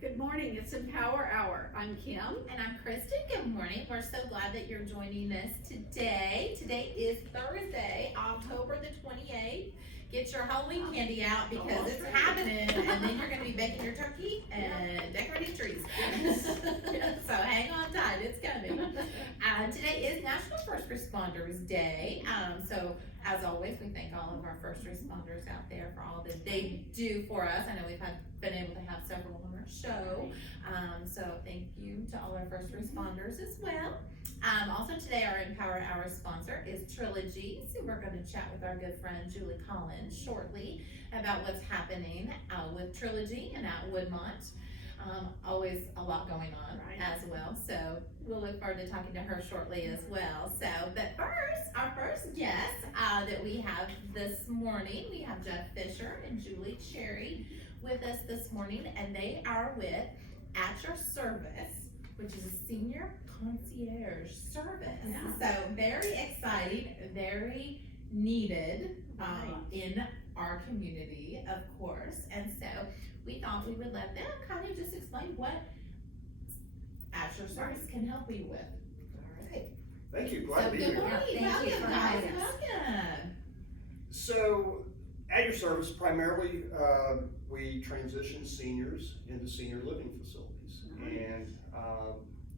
Good morning, it's Empower Hour. I'm Kim. And I'm Kristen. Good morning. We're so glad that you're joining us today. Today is Thursday, October the 28th. Get your Halloween candy out because it's happening, and then you're going to be baking your turkey and decorating trees. So hang on tight, it's coming. Today is National First Responders Day. So as always, we thank all of our first responders out there for all that they do for us. I know we've been able to have several on our show. So thank you to all our first responders as well. Also today our Empower Hour sponsor is Trilogy. So we're going to chat with our good friend Julie Collins shortly about what's happening with Trilogy and at Woodmont. Always a lot going on as well. So we'll look forward to talking to her shortly as well. So, but first, our first guest that we have this morning, we have Jeff Fisher and Julie Cherry with us this morning, and they are with At Your Service, which is a senior concierge service. So very exciting, very needed in our community, of course. And so we thought we would let them kind of just explain what At Your Service can help you with. All right. Thank you. Glad to be here. Good morning. Welcome, guys. Welcome. So, At Your Service, primarily, we transition seniors into senior living facilities. And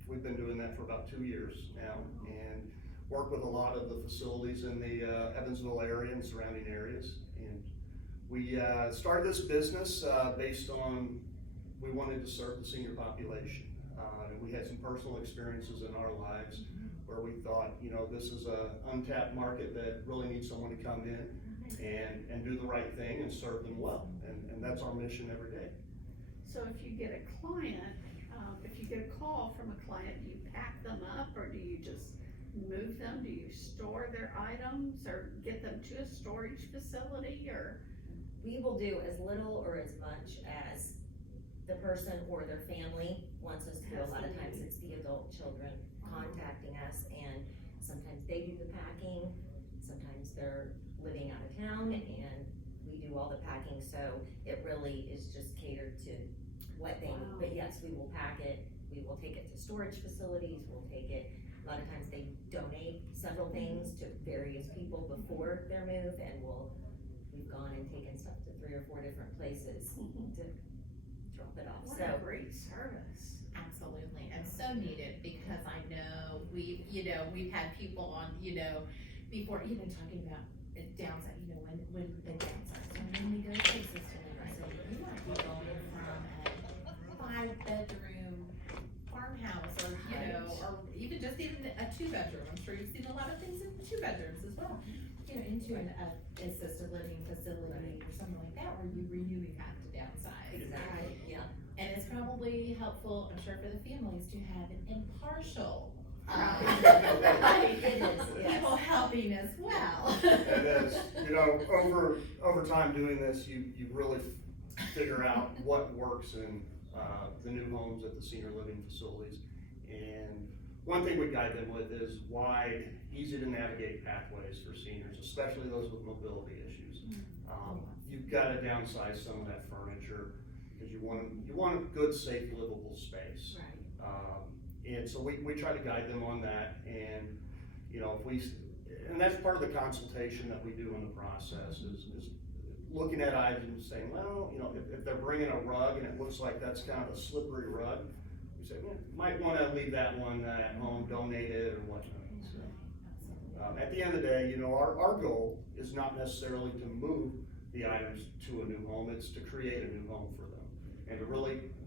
we've been doing that for about 2 years now, and work with a lot of the facilities in the Evansville area and surrounding areas. And we started this business based on we wanted to serve the senior population. And we had some personal experiences in our lives where we thought, you know, this is an untapped market that really needs someone to come in and do the right thing and serve them well. And that's our mission every day. So if you get a client, if you get a call from a client, do you pack them up or do you just move them? Do you store their items or get them to a storage facility? Or we will do as little or as much as the person or their family wants us to do. A lot of times it's the adult children contacting us, and sometimes they do the packing, sometimes they're living out of town and we do all the packing. So it really is just catered to what they need. But yes, we will pack it, we will take it to storage facilities, we'll take it, a lot of times they donate several things to various people before their move, and we've gone and taken stuff to 3 or 4 different places to drop it off. what So a great service. Absolutely, and so needed, because I know we've had people on, before even talking about downside, when the downside. So when we go to assisted living, so you might be going from a 5-bedroom farmhouse, or or even a 2-bedroom. I'm sure you've seen a lot of things in 2 bedrooms as well. Into an assisted living facility or something like that, where you really have to downsize. exactly, yeah. And it's probably helpful, I'm sure, for the families to have an impartial It is, yes. people helping as well. It is, over time doing this, you really figure out what works in the new homes at the senior living facilities. And one thing we guide them with is wide, easy to navigate pathways for seniors, especially those with mobility issues. You've got to downsize some of that furniture because you want a good, safe, livable space. And so we try to guide them on that, and and that's part of the consultation that we do in the process is looking at items and saying, well, if they're bringing a rug and it looks like that's kind of a slippery rug, we say, well, you might want to leave that one at home, donate it or whatnot. So, at the end of the day, our goal is not necessarily to move the items to a new home, it's to create a new home for them and to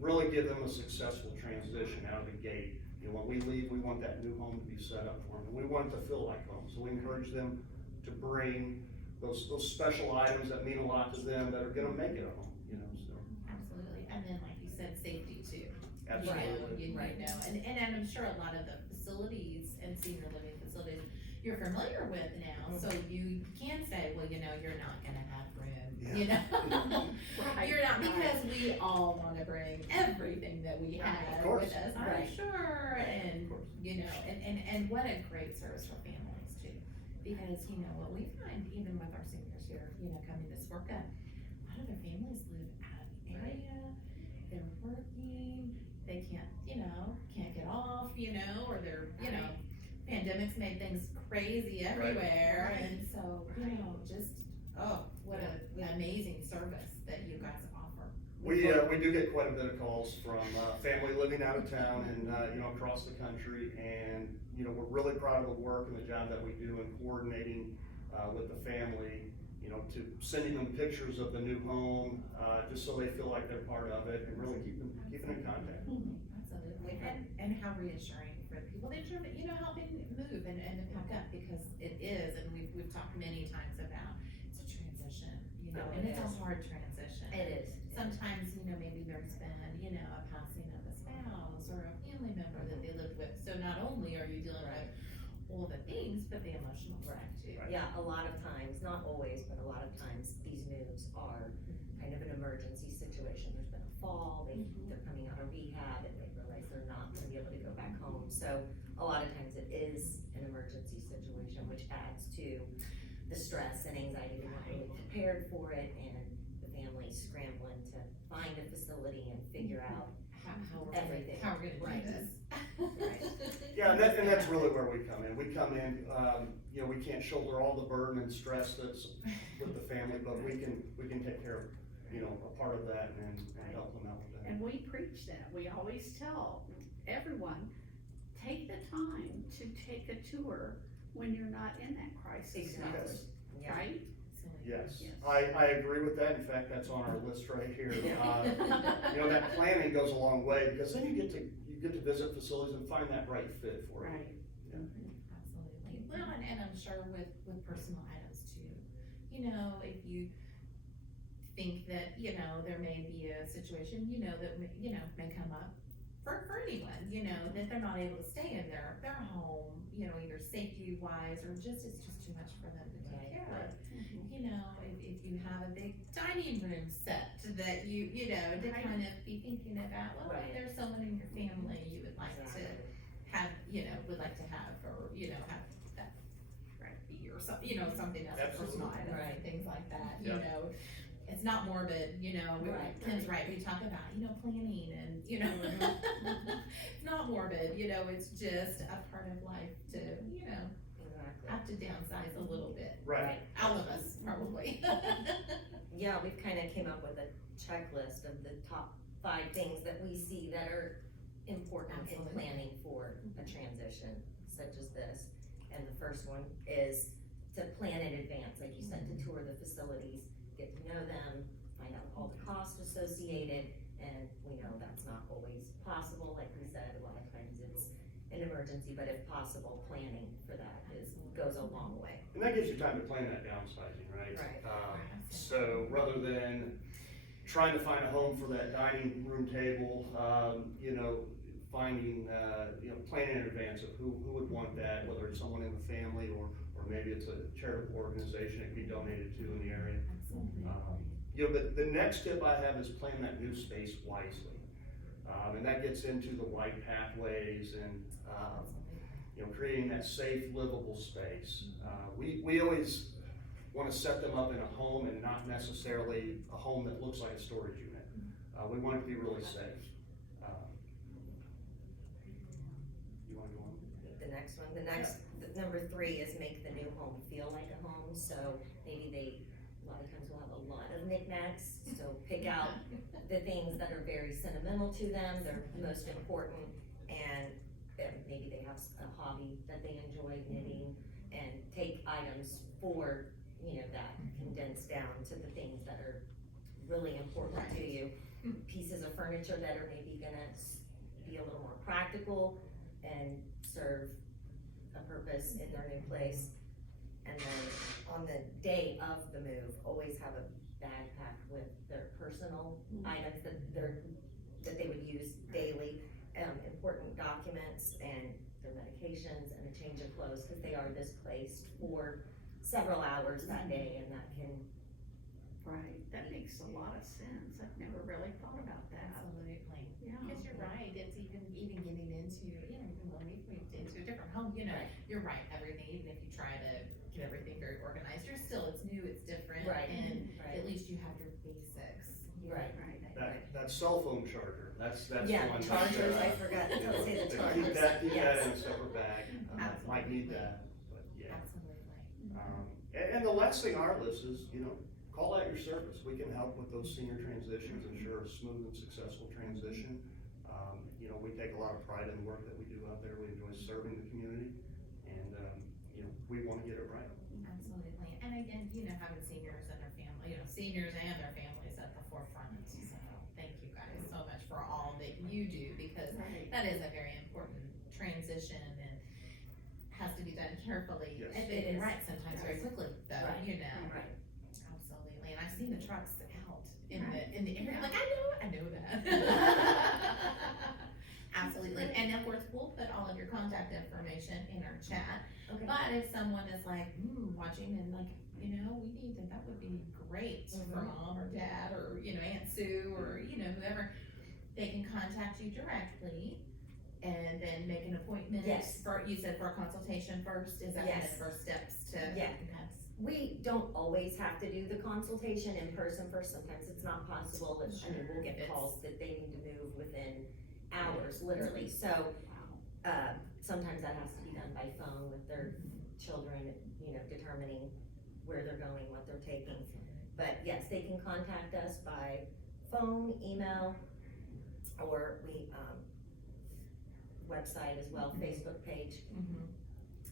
really give them a successful transition out of the gate. When we leave, we want that new home to be set up for them. We want it to feel like home. So we encourage them to bring those special items that mean a lot to them that are gonna make it a home, so. Absolutely, and then like you said, safety too. Absolutely. And I'm sure a lot of the facilities and senior living facilities you're familiar with now, so you can say, well, you're not gonna have room, You're not, because we all wanna bring everything that we have with us, I'm sure, and, and what a great service for families too. Because, what we find, even with our seniors here, coming to Swerka, a lot of their families live out of the area, they're working, you know, or they're, you know, pandemics made things crazy everywhere, Right. and so, you know, just, what an amazing service that you guys offer. We do get quite a bit of calls from, family living out of town and, you know, across the country, and, you know, we're really proud of the work and the job that we do in coordinating, with the family, you know, to sending them pictures of the new home, just so they feel like they're part of it, and really keeping in contact. Absolutely, and how reassuring for the people that you're, you know, helping move and to pack up, because it is, and we've talked many times about, it's a transition, you know, and it's a hard transition. It is. Sometimes, you know, maybe there's been, you know, a passing of a spouse or a family member that they lived with, so not only are you dealing with all the things, but the emotional side too. Yeah, a lot of times, not always, but a lot of times, these moves are kind of an emergency situation. There's been a fall, they're coming out of rehab, and they realize they're not gonna be able to go back home. So a lot of times it is an emergency situation, which adds to the stress and anxiety. They're not really prepared for it, and the family's scrambling to find a facility and figure out everything. How we're gonna do this. Yeah, and that's really where we come in. We come in, you know, we can't shoulder all the burden and stress that's with the family, but we can take care of, you know, a part of that and help them out with that. And we preach that. We always tell everyone, take the time to take a tour when you're not in that crisis mode, Exactly. Yeah. right? Yes, Yes. I agree with that. In fact, that's on our list right here. You know, that planning goes a long way, because then you get to visit facilities and find that right fit for you. Right. Absolutely. Well, and I'm sure with personal items too. You know, if you think that, you know, there may be a situation, you know, that, you know, may come up for anyone, you know, that they're not able to stay in their home, you know, either safety wise or just, it's just too much for them to take care of. You know, if you have a big dining room set that you know, to kind of be thinking about, well, if there's someone in your family you would like to have, you know, or, you know, have that be or something, you know, something that's personal items and things like that, you know. It's not morbid, you know, Ken's right, we talk about, you know, planning and, you know, it's not morbid, you know, it's just a part of life to, you know, have to downsize a little bit. Right. All of us, probably. Yeah, we've kind of came up with a checklist of the top 5 things that we see that are important in planning for a transition such as this. And the first one is to plan in advance, like you said, to tour the facilities, get to know them, find out all the costs associated, and we know that's not always possible. Like we said, a lot of times it's an emergency, but if possible, planning for that goes a long way. And that gives you time to plan that downsizing, right? Right. So rather than trying to find a home for that dining room table, you know, finding, you know, planning in advance of who would want that, whether it's someone in the family or maybe it's a charitable organization it can be donated to in the area. You know, but the next tip I have is plan that new space wisely. And that gets into the wide pathways and, you know, creating that safe, livable space. We always want to set them up in a home and not necessarily a home that looks like a storage unit. We want it to be really safe. You want to go on? The next one, number 3 is make the new home feel like a home. So maybe a lot of times will have a lot of knickknacks. So pick out the things that are very sentimental to them, they're most important, and maybe they have a hobby that they enjoy, knitting, and take items for, you know, that condensed down to the things that are really important to you. Pieces of furniture that are maybe gonna be a little more practical and serve a purpose in their new place. And then on the day of the move, always have a bag packed with their personal items that they would use daily, important documents and their medications and a change of clothes, because they are displaced for several hours that day, and that can. Right, that makes a lot of sense. I've never really thought about that. Absolutely. Yeah. Because you're right, it's even getting into, you know, even when we've moved into a different home, you know, you're right, everything, even if you try to get everything very organized, you're still, it's new, it's different. Right. And Right. at least you have your basics. Right. Right. That's a cell phone charger, that's Yeah, one. chargers, that, I forgot to you know, say the keep chargers. that in Yes. a separate bag, might need that, but yeah. Absolutely. And the last thing on our list is, call out your service. We can help with those senior transitions, ensure a smooth and successful transition. We take a lot of pride in the work that we do out there. We enjoy serving the community, and, we wanna get it right. Absolutely, and again, having seniors and their family, seniors and their families at the forefront, so thank you guys so much for all that you do, because Right. that is a very important transition and has to be done carefully. Yes. And It is. right, sometimes very quickly, though, Right. Absolutely, and I've seen the trucks out in the area, like, I know that. Absolutely, and of course, we'll put all of your contact information in our chat. Okay. But if someone is like, watching and like, we need that would be great for mom or dad or, Aunt Sue or, whoever, they can contact you directly and then make an appointment. Yes. You said for a consultation first, is that kind of Yes. the first steps to? Yeah. Yes. We don't always have to do the consultation in person first, sometimes it's not possible, we'll get It's- calls that they need to move within hours, literally, so, sometimes that has to be done by phone with their children, determining where they're going, what they're taking. But yes, they can contact us by phone, email, or website as well, Facebook page.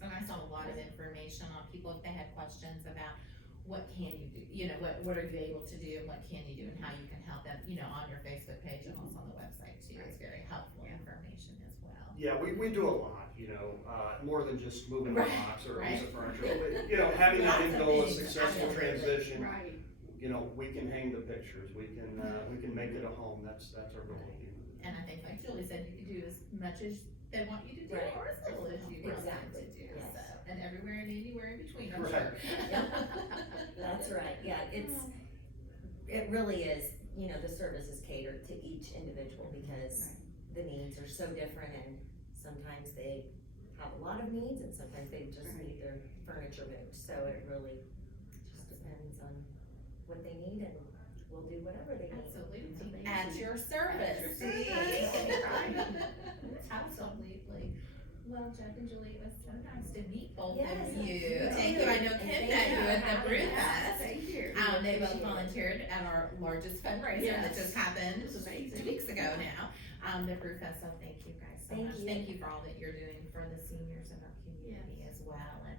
And I saw a lot of information on people, if they had questions about what can you do, what are you able to do, and what can you do, and how you can help them, on your Facebook page and also on the website too, it's very helpful information as well. Yeah, we do a lot, more than just moving a Right, box or a right. piece of furniture, but, having that Lots of info, a things, successful absolutely. transition, Right. we can hang the pictures, we can make it a home, that's our goal. And I think, like Julie said, you can do as much as they want you to do, Right. or as little as you want them Exactly, to do, yes. so, and everywhere and anywhere in between, I'm Right. sure. That's right, yeah, it really is, the service is catered to each individual because the needs are so different and sometimes they have a lot of needs and sometimes they just need their furniture moved, so it really just depends on what they need and we'll do whatever they need. Absolutely, at your service. At your service. Absolutely. Well, Jeff and Julie, it was so nice to meet both Yes, of you. you Thank too. you, I know And Kim thank met you you for at the having Brew us. Fest. Thank you. They both Appreciate it. volunteered at our largest fundraiser that Yes. just happened It's amazing. 2 weeks ago now, the Brew Fest, so thank you guys so Thank much. you. Thank you for all that you're doing for the seniors in our community as well, and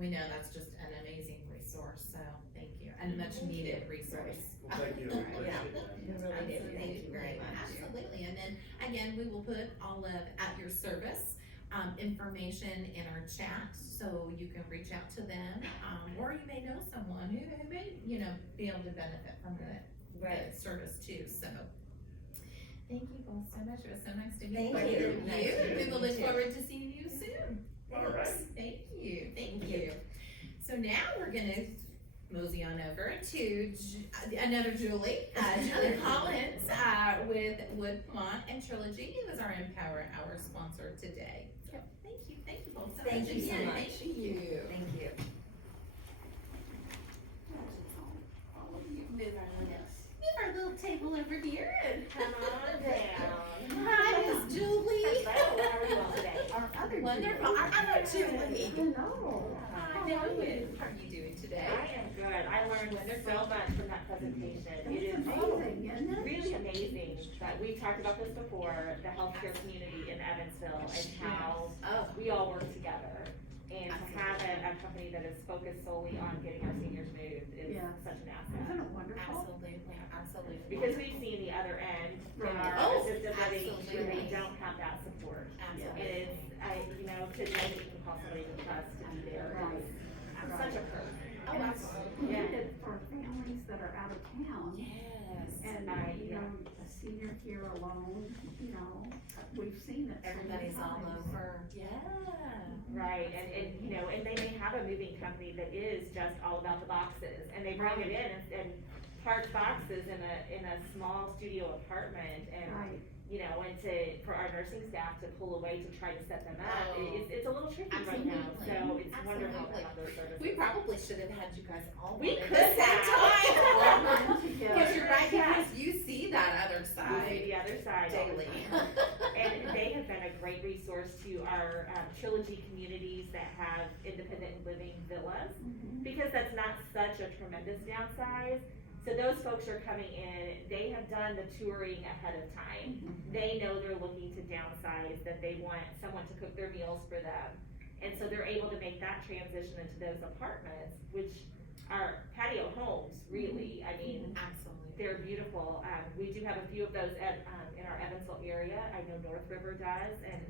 we know that's just an amazing resource, so thank you, and a much needed resource. Well, thank you, Right. appreciate that. We really do, thank you very much. Absolutely, and then, again, we will put all of at your service, information in our chat, so you can reach out to them, or you may know someone who may, be able to benefit from the Right. service too, so. Thank you both so much, it was so nice to meet Thank both you. of Nice to you, we meet will you look too. forward to seeing you soon. All right. Thank you. So now we're gonna mosey on over to another Julie, Julie Collins, with Woodmont and Trilogy, who is our Empower Hour sponsor today. So, thank you both so much. Thank you so again. much. Thank you. Thank you. All of you. Move We have our little table over here, and Come on down. hi, Miss Julie. Hello, how are you all today? Our other Wonderful, our other Julie. Hello. How are you doing today? I am good. I learned so much from that presentation. It is Amazing, isn't it? really amazing that we've talked about this before, the healthcare community in Evansville and how Oh, we all work together. And to have a company that is focused solely on getting our seniors moved is Yeah. such an Isn't asset. it wonderful? absolutely. Because we've seen the other end from our Oh, assisted living where they absolutely. don't have that support. Absolutely. It is, to know that you can call somebody with trust to be there is such a perk. Oh, And it's absolutely. needed for families that are out of town. Yes. And, a senior here alone, we've seen it so many Everybody's all times. over. Yeah. Right, and they may have a moving company that is just all about the boxes, and they bring it in and park boxes in a small studio apartment, and, Right, and for our nursing staff to pull away to try to set them up, Oh. it's a little tricky right now, Absolutely. so it's wonderful to Absolutely. have those services. We probably should have had you guys all We at could the same have. time. Because you're right, Yeah. because you see that other We see side the other side all the daily. time. And they have been a great resource to our Trilogy communities that have independent living villas, because that's not such a tremendous downsize. So those folks are coming in, they have done the touring ahead of time. They know they're looking to downsize, that they want someone to cook their meals for them. And so they're able to make that transition into those apartments, which are patio homes, really. I mean, Absolutely. they're beautiful. We do have a few of those in our Evansville area. I know North River does, and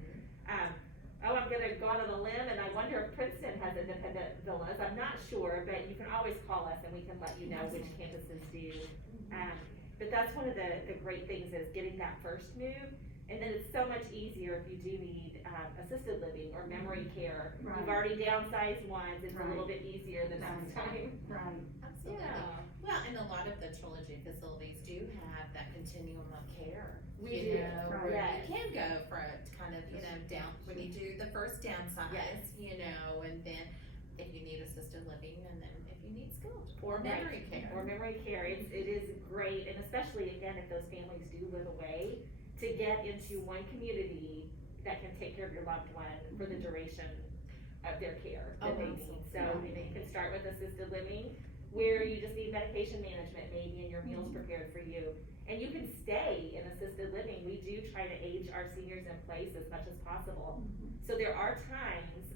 I'm gonna go out on a limb, and I wonder if Princeton has independent villas. I'm not sure, but you can always call us and we can let you know which campuses do. But that's one of the great things, is getting that first move, and then it's so much easier if you do need assisted living or memory care. Right. You've already downsized once, it's a little Right. bit easier the next time. Right. Absolutely. Yeah. Well, and a lot of the Trilogy facilities do have that continuum of care. We you do, know, right. where Yes. you can go for a kind of, down, when you do the first downsize, Yes. and then if you need assisted living, and then if you need skilled, or Right. memory care. Or memory care, it is great, and especially again, if those families do live away, to get into one community that can take care of your loved one for the duration of their care that Oh, they need. So, you can start with assisted living, where you just need medication management maybe, and your meals prepared for you. And you can stay in assisted living. We do try to age our seniors in place as much as possible. So there are times,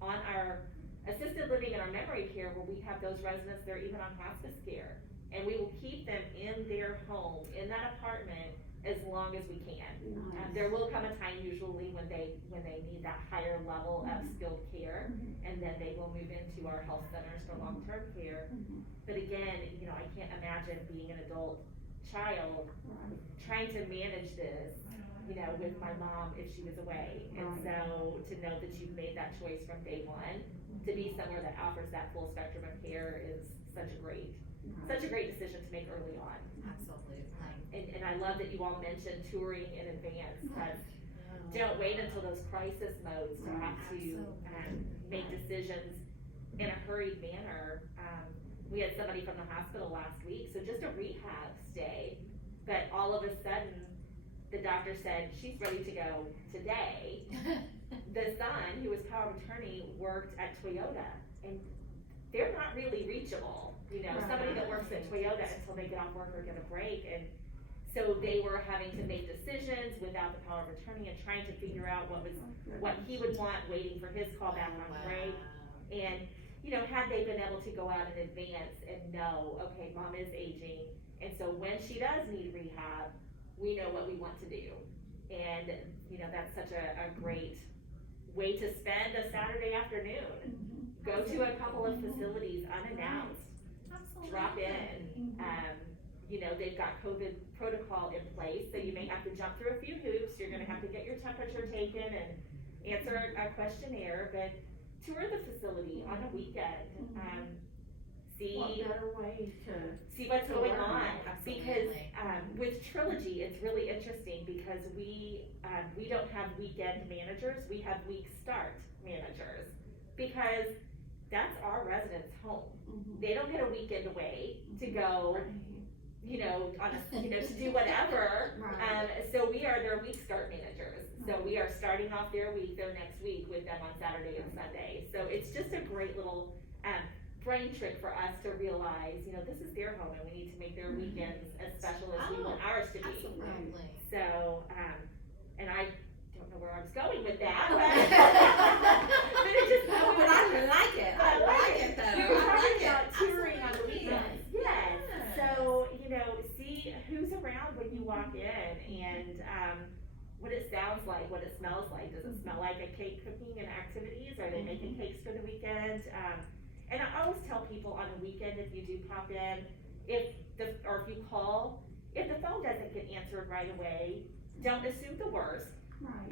on our assisted living and our memory care where we have those residents that are even on hospice care. And we will keep them in their home, in that apartment, as long as we can. There will come a time usually when they need that higher level of skilled care, and then they will move into our health centers for long-term care. But again, I can't imagine being an adult child trying to manage this, with my mom if she was away. And so to know that you've made that choice from day one, to be somewhere that offers that full spectrum of care is such a great decision to make early on. Absolutely. And I love that you all mentioned touring in advance, because don't wait until those crisis modes to have to make decisions in a hurried manner. We had somebody from the hospital last week, so just a rehab stay, but all of a sudden, the doctor said, she's ready to go today. The son, who was power of attorney, worked at Toyota, and they're not really reachable, somebody that works at Toyota until they get off work or get a break. And so they were having to make decisions without the power of attorney and trying to figure out what he would want, waiting for his call back on break. And, had they been able to go out in advance and know, okay, mom is aging, and so when she does need rehab, we know what we want to do. And, that's such a great way to spend a Saturday afternoon. Go to a couple of facilities unannounced, Absolutely. drop in. They've got COVID protocol in place, so you may have to jump through a few hoops. You're gonna have to get your temperature taken and answer a questionnaire, but tour the facility on a weekend. What better way to, See what's to going learn. on, because, Absolutely. with Trilogy, it's really interesting, because we don't have weekend managers, we have week start managers, because that's our residents' home. They don't get a weekend away to go, to do whatever. So we are their week start managers, so we are starting off their week, their next week, with them on Saturday and Sunday. So it's just a great little, brain trick for us to realize, this is their home, and we need to make their weekends as special as we want ours to be. Absolutely. So, and I don't know where I was going with that, but it just. But I like it. I like it though. We were I talking like about it. touring on the Absolutely. weekends. Yes. So, see who's around when you walk in, and, what it sounds like, what it smells like. Does it smell like a cake cooking and activities? Are they making cakes for the weekend? And I always tell people on the weekend, if you do pop in, if you call, if the phone doesn't get answered right away, don't assume the worst.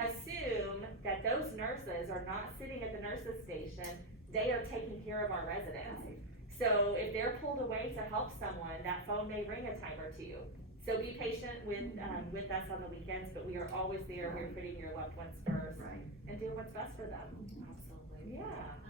Assume that those nurses are not sitting at the nurses station, they are taking care of our residents. So if they're pulled away to help someone, that phone may ring a time or two. So be patient with us on the weekends, but we are always there, we're putting your loved ones first Right. and doing what's best for them. Absolutely. Yeah.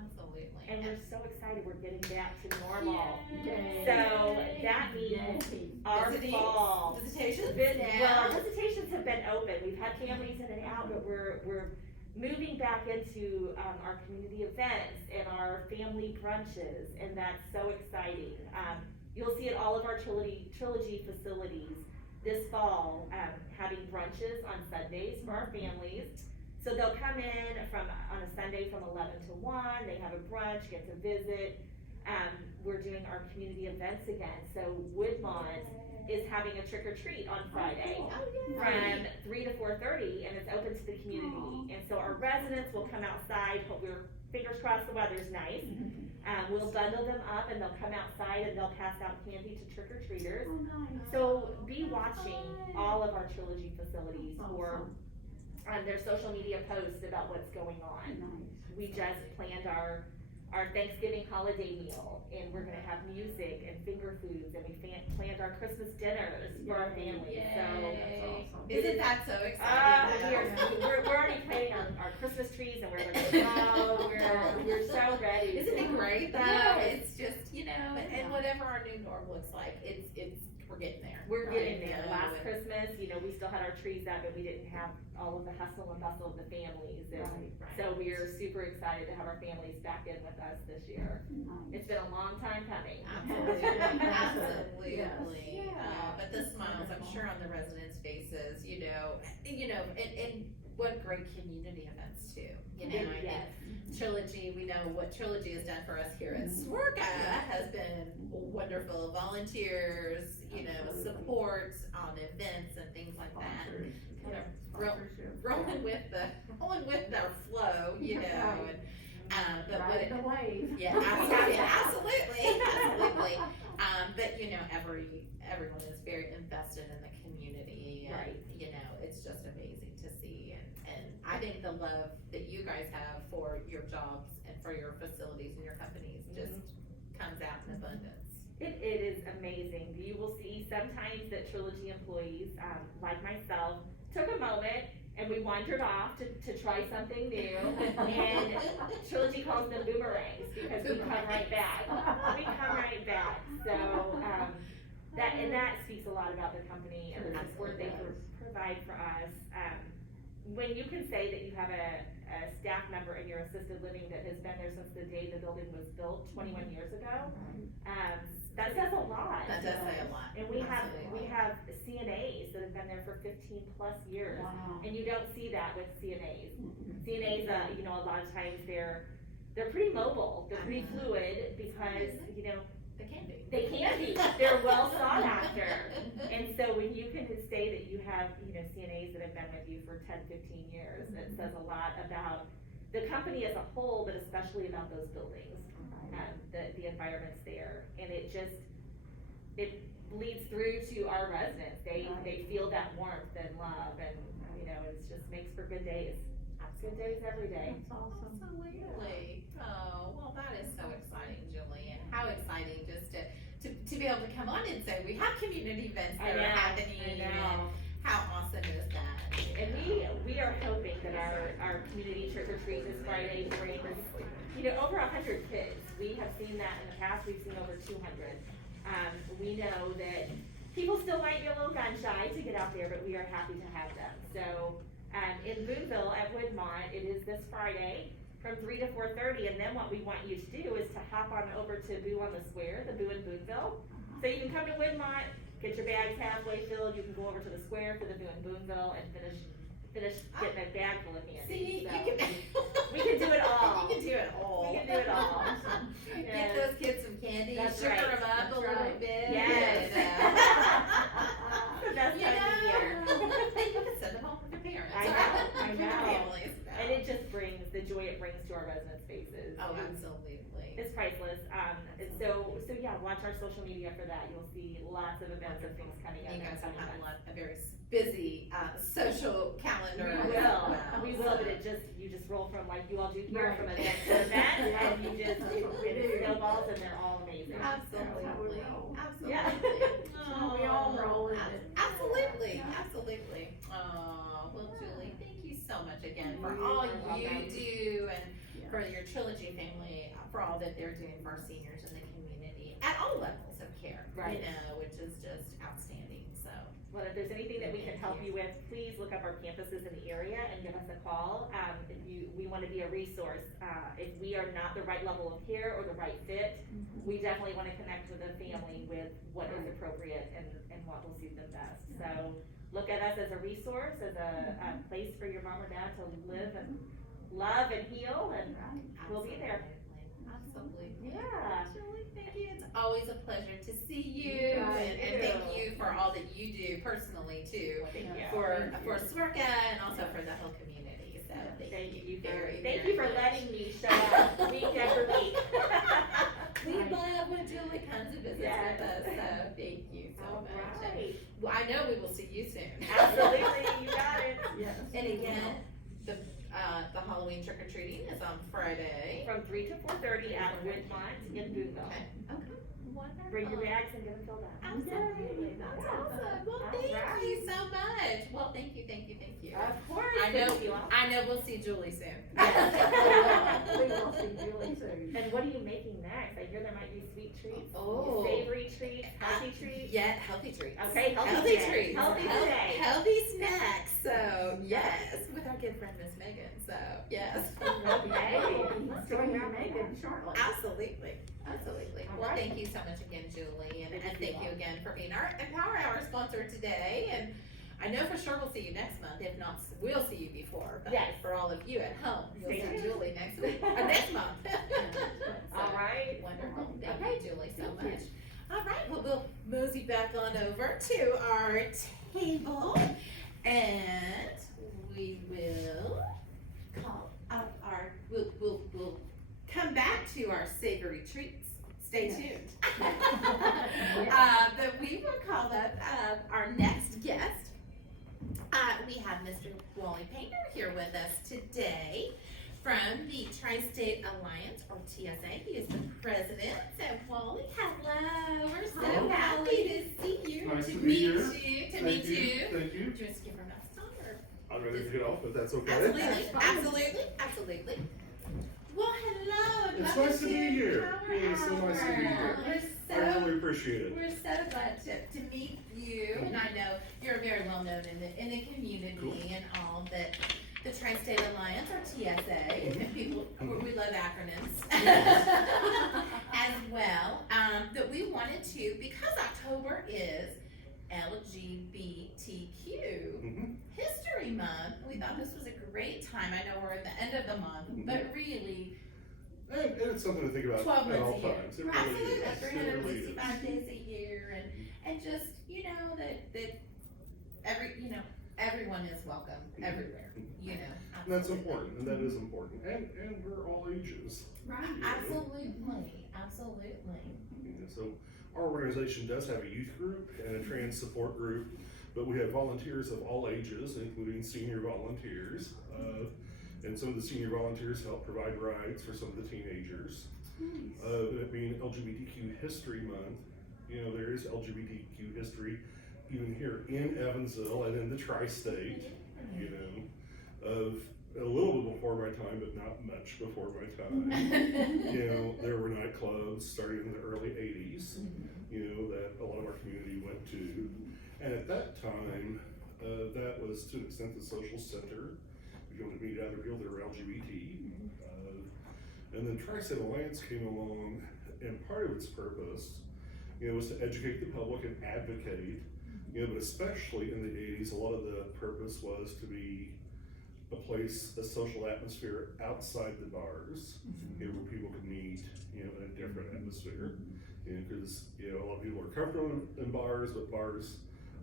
Absolutely. And we're so excited, we're getting back to normal. Yay. So that means our fall. Visitations? Well, our visitations have been open, we've had families in and out, but we're moving back into, our community events and our family brunches, and that's so exciting. You'll see at all of our Trilogy facilities this fall, having brunches on Sundays for our families. So they'll come in on a Sunday from 11 to 1, they have a brunch, get to visit. We're doing our community events again, so Woodmont is having a trick or treat on Friday from 3 to 4:30, and it's open to the community. And so our residents will come outside, hope we're, fingers crossed the weather's nice. We'll bundle them up and they'll come outside and they'll pass out candy to trick or treaters. Oh, nice. So be watching all of our Trilogy facilities for their social media posts about what's going on. Nice. We just planned our Thanksgiving holiday meal, and we're gonna have music and finger foods, and we planned our Christmas dinners for our families, so. Yay. awesome. Isn't that so exciting? We're already planning our Christmas trees and where they're gonna go, we're so ready. Isn't it great though? Yes. It's just, you know, and whatever our new norm looks like, we're getting there. We're getting Right? there. So, Last and- Christmas, we still had our trees up, but we didn't have all of the hustle and bustle of the families, and Right. so we are super excited to have our families back in with us this year. It's been a long time coming. Absolutely, absolutely. Yeah. But the smiles, I'm sure on the residents' faces, and what great community events too. I think Yes. Trilogy, we know what Trilogy has done for us here at SWRCA has been wonderful. Volunteers, support on events and things like that. Kind of rolling with our flow, and but what Ride the wave. yeah, absolutely. But everyone is very invested in the community, and Right. it's just amazing to see, and I think the love that you guys have for your jobs and for your facilities and your companies just comes out in abundance. It is amazing. You will see sometimes that Trilogy employees, like myself, took a moment and we wandered off to try something new. And Trilogy calls them boomerangs because we come right back. We come right back. So that speaks a lot about the company and the support they provide for us. When you can say that you have a staff member in your assisted living that has been there since the day the building was built 21 years ago, that says a lot. That does say a lot. And we have Absolutely. CNAs that have been there for 15 plus years, Wow. and you don't see that with CNAs. CNAs, a lot of times they're pretty mobile, they're pretty fluid because, They can be. they can be, they're well sought after. And so when you can say that you have, CNAs that have been with you for 10, 15 years, it says a lot about the company as a whole, but especially about those buildings, the environments there. And it bleeds through to our residents. They feel that warmth and love, and, it just makes for good days. Good days every day. That's awesome. Absolutely. Oh, well, that is so exciting, Julie, and how exciting just to be able to come on and say, we have community events that are happening, I and know. how awesome is that? And we are hoping that our community trick or treat this Friday brings, over 100 kids. We have seen that in the past, we've seen over 200. We know that people still might be a little gun shy to get out there, but we are happy to have them. So, in Boonville at Woodmont, it is this Friday from 3 to 4:30, and then what we want you to do is to hop on over to Boo on the Square, the Boo in Boonville. So you can come to Woodmont, get your bags halfway filled, you can go over to the Square for the Boo in Boonville and finish getting a bag full of candy. See, So, you can. we can do it all. You can do it all. We can do it all. Get Yes. those kids some candy, That's sugar right. them up That's a little right. bit. Yes. and, The best time of year. you can send them home with their parents. I know, I With their know. families. And it just brings, the joy it brings to our residents' faces. Oh, absolutely. It's priceless. And so yeah, watch our social media for that. You'll see lots of events and things coming up. You guys will in the coming have months. a very busy social calendar. We as will, well. we will, but you just roll from, like you all do here, from event to event, and it snowballs, and they're all amazing. Absolutely. That's how we roll. Absolutely. Yeah. That's how we all roll, isn't it? Absolutely. again for You all are you welcome. do and Yeah. for your Trilogy family, for all that they're doing for our seniors in the community at all levels of care. Right. You know, which is just outstanding, so. Well, if there's anything that we can Thank help you. you with, please look up our campuses in the area and give us a call. We wanna be a resource. If we are not the right level of care or the right fit, we definitely wanna connect with the family with what is appropriate and what will suit them best. So look at us as a resource, as a place for your mom or dad to live and love and heal, and we'll be there. Absolutely. Yeah. Julie, thank you. It's always a pleasure to see you, You guys and thank too. you for all that you do personally too, Thank you. for Swerka and also for the whole community. So thank you very, Thank very you for much. letting me show up week after week. We love when Julie comes and visits Yes. with us, so thank you so All much. right. Well, I know we will see you soon. Absolutely, you got it. Yes. And again, the Halloween trick or treating is on Friday. From 3 to 4:30 at Woodmont in Boonville. Okay, wonderful. Bring your bags and get them filled out. Absolutely, that's awesome. Well, All thank right. you so much. Well, thank you. Of course. I know, thank you all. I know we'll see Julie soon. Yes, we will see Julie soon. And what are you making next? I hear there might be sweet treats, Oh. savory treats, healthy treats. Yeah, healthy treats. Okay, healthy Healthy today. treats. Healthy today. Healthy snacks. So, yes, with our good friend Miss Megan. So, yes. Okay. Join our Megan shortly. Absolutely. Absolutely. All Well, right. thank you so much again, Julie, and Thank thank you you again for being our Empower Hour sponsor today. And I know for sure we'll see you next month. If not, we'll see you before. But Yes. for all of you at home, you'll Stay see tuned. Julie next week, or next month. All right. Wonderful. Thank Okay. you, Julie, so Thank you. much. All right, well, we'll mosey back on over to our table, and we will call up we'll come back to our savory treats. Stay tuned. But we will call up our next guest. We have Mr. Wally Painter here with us today from the Tri-State Alliance, or TSA. He is the president. So Wally, hello. We're so Hello. happy to see you, Nice to to be meet here. you, to meet you. Thank you. Do you want to give our message on, or? I'm ready to get off, but that's okay. Absolutely. Well, hello. and It's welcome nice to be here. Power It is so nice to be Hour. here. We're I so really appreciate it. we're so glad to meet you, and I know you're very well known in the community Cool. and all that the Tri-State Alliance, or TSA, and people, we love acronyms as well. That we wanted to, because October is LGBTQ Mhm. History Month, we thought this was a great time. I know we're at the end of the month, Mhm. but really, And it's something to think about 12 at months all a year. times. It really Absolutely, is. It really is. 365 days a year, and just, you know, that everyone is welcome everywhere, you know. And that's absolutely. important, and that is important. And we're all ages. Right. Absolutely, absolutely. You know, so our organization does have a youth group and a trans support group, but we have volunteers of all ages, including senior volunteers. And some of the senior volunteers help provide rides for some of the teenagers. It being LGBTQ History Month, you know, there is LGBTQ history even here in Evansville and in the tri-state, you know, of a little bit before my time, but not much before my time. You know, there were nightclubs starting in the early 80s, you know, that a lot of our community went to. And at that time, that was to an extent the social center. We go to meet other people that were LGBT. And then Tri-State Alliance came along, and part of its purpose, you know, was to educate the public and advocate, you know, but especially in the 80s, a lot of the purpose was to be a place, a social atmosphere outside the bars, you know, where people could meet, you know, in a different atmosphere. You know, because, you know, a lot of people are comfortable in bars, but bars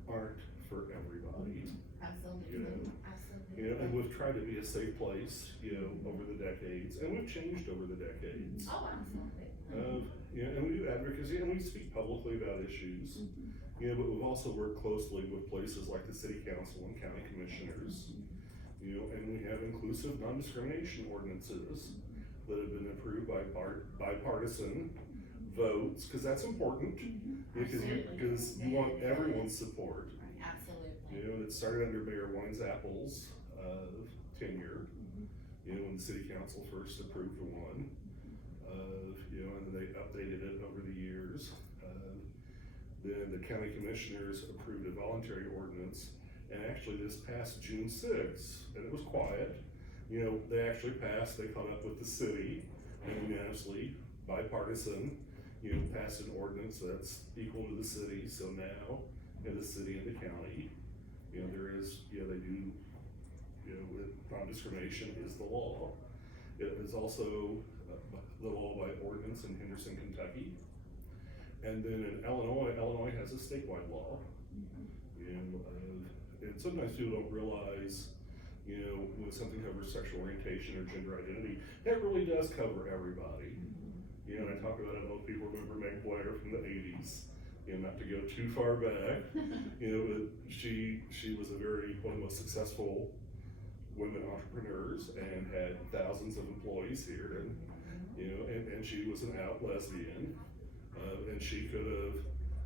aren't for everybody. Absolutely, You know, absolutely. You know, and we've tried to be a safe place, you know, over the decades, and we've changed over the decades. Oh, absolutely. You know, and we do advocacy, and we speak publicly about issues. You know, but we've also worked closely with places like the city council and county commissioners. You know, and we have inclusive non-discrimination ordinances that have been approved by bipartisan votes, because that's important. Because you want everyone's support. Absolutely. You know, it started under Mayor Wine's tenure. You know, when the city council first approved one, you know, and then they updated it over the years. Then the county commissioners approved a voluntary ordinance, and actually this passed June 6th, and it was quiet. You know, they actually passed, they caught up with the city, and unanimously, bipartisan, you know, passed an ordinance that's equal to the city. So now, in the city and the county, you know, there is, you know, they do, you know, non-discrimination is the law. It is also the law by ordinance in Henderson, Kentucky. And then in Illinois has a statewide law. You know, and sometimes people don't realize, you know, when something covers sexual orientation or gender identity, that really does cover everybody. You know, and I talk about it, a lot of people remember Meg Blair from the 80s. You know, not to go too far back, you know, but she was one of the most successful women entrepreneurs and had thousands of employees here, and you know, and she was an out lesbian, and she could have,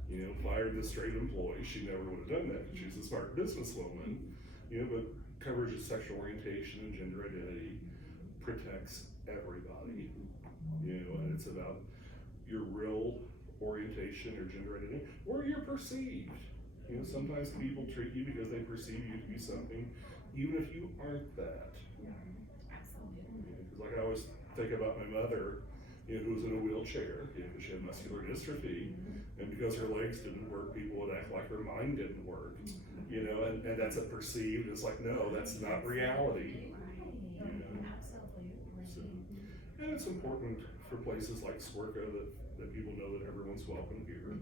you know, fired the straight employee. She never would have done that. She was a smart businesswoman, you know. But coverage of sexual orientation and gender identity protects everybody, you know, and it's about your real orientation or gender identity, or you're perceived. You know, sometimes people treat you because they perceive you to be something, even if you aren't that. Absolutely. Because like I always think about my mother, you know, who was in a wheelchair, you know, because she had muscular dystrophy, and because her legs didn't work, people would act like her mind didn't work. You know, and that's a perceived. It's like, no, that's not reality. You know? Absolutely. So, and it's important for places like Swerco that people know that everyone's welcome here.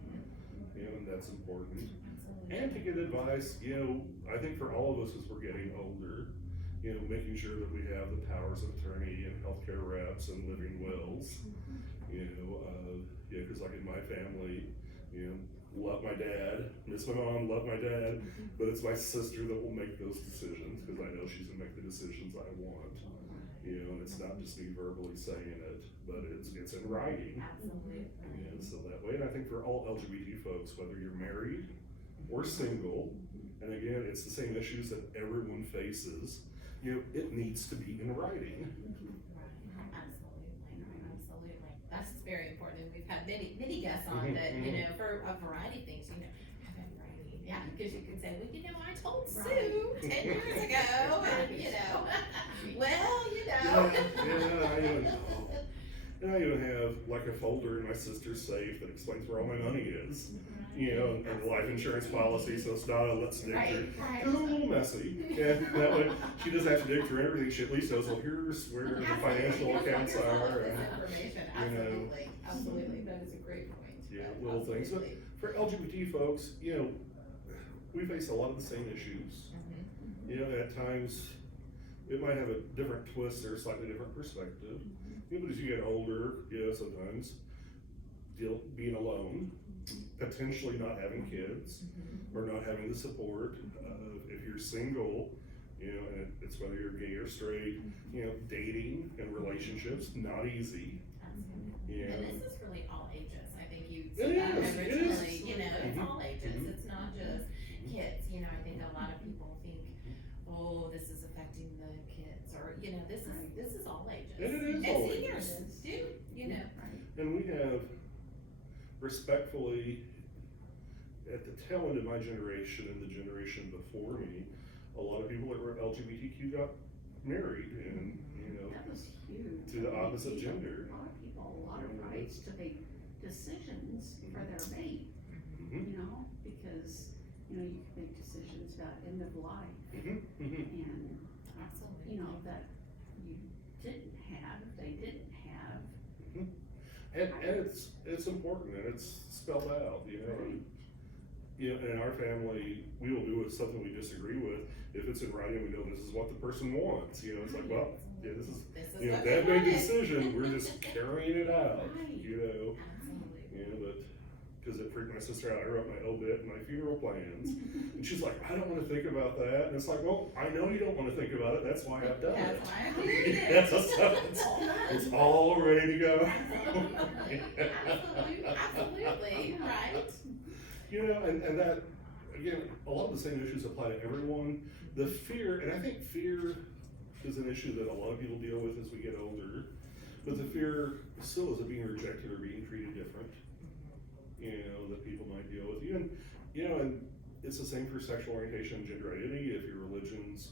You know, and that's important. And to get advice, you know, I think for all of us as we're getting older, you know, making sure that we have the powers of attorney and healthcare reps and living wills. You know, yeah, because like in my family, you know, love my dad, miss my mom, love my dad, but it's my sister that will make those decisions because I know she's gonna make the decisions I want. You know, and it's not just me verbally saying it, but it's in writing. Absolutely. You know, so that way, and I think for all LGBT folks, whether you're married or single, and again, it's the same issues that everyone faces, you know, it needs to be in writing. Absolutely. That's very important. And we've had many guests on that, you know, for a variety of things, you know, have it in writing. Yeah, because you can say, well, you know, I told Sue 10 years ago, and you know, well, you know. And I even have like a folder in my sister's safe that explains where all my money is. You know, and the life insurance policy, so it's not a let's dig through. It's a little messy. And that way, she doesn't have to dig through everything. She at least knows, well, here's where the financial accounts are. And, Absolutely. That is a great point. Yeah, little things. But for LGBT folks, you know, we face a lot of the same issues. You know, at times, it might have a different twist or a slightly different perspective. You know, but as you get older, you know, sometimes being alone, potentially not having kids, or not having the support. If you're single, you know, and it's whether you're gay or straight, you know, dating and relationships, not easy. You know. And this is really all ages. I think you It said that is, originally, it is. you know, it's all ages. It's not just kids. You know, I think a lot of people think, oh, this is affecting the kids, or, you know, this is all ages. And it is and all seniors ages. do, you know. And we have, respectfully, at the tail end of my generation and the generation before me, a lot of people that were LGBTQ got married and, you know, That was huge. to the opposite gender. A lot of people, a lot of rights to make decisions for their mate, you know, because, you know, you can make decisions about end of life and, Absolutely. you know, that you didn't have, they didn't have. And it's important and it's spelled out, you know. Right. You know, in our family, we will do something we disagree with. If it's in writing, we know this is what the person wants. You know, it's like, well, yeah, this is you know, what Dad they made the wanted. decision. We're just carrying it out. Right. You know, Absolutely. you know, but because it freaked my sister out, I wrote my obit and my funeral plans, and she's like, I don't want to think about that. And it's like, well, I know you don't want to think about it. That's why I've done it. That's why I did it. Yeah, so it's all ready to go. Absolutely, right? You know, and that, again, a lot of the same issues apply to everyone. The fear, and I think fear is an issue that a lot of people deal with as we get older. But the fear still is of being rejected or being treated different, that people might deal with. And it's the same for sexual orientation and gender identity. If your religion's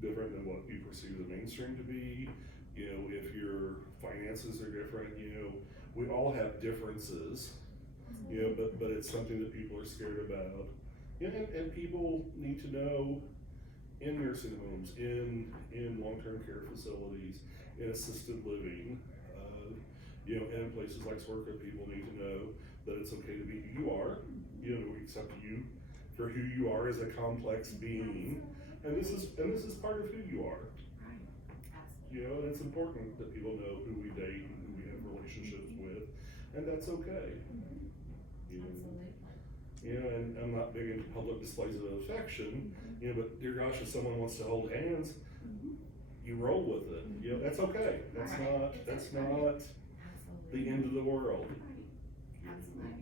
different than what you perceive the mainstream to be, if your finances are different, we all have differences, but it's something that people are scared about. And people need to know in nursing homes, in long-term care facilities, in assisted living, and in places like Swerka, people need to know that it's okay to be who you are, we accept you for who you are as a complex being, and this is part of who you are. And it's important that people know who we date and who we have relationships with, and that's okay. And I'm not big into public displays of affection, but dear gosh, if someone wants to hold hands, you roll with it. That's okay. That's not the end of the world. Absolutely.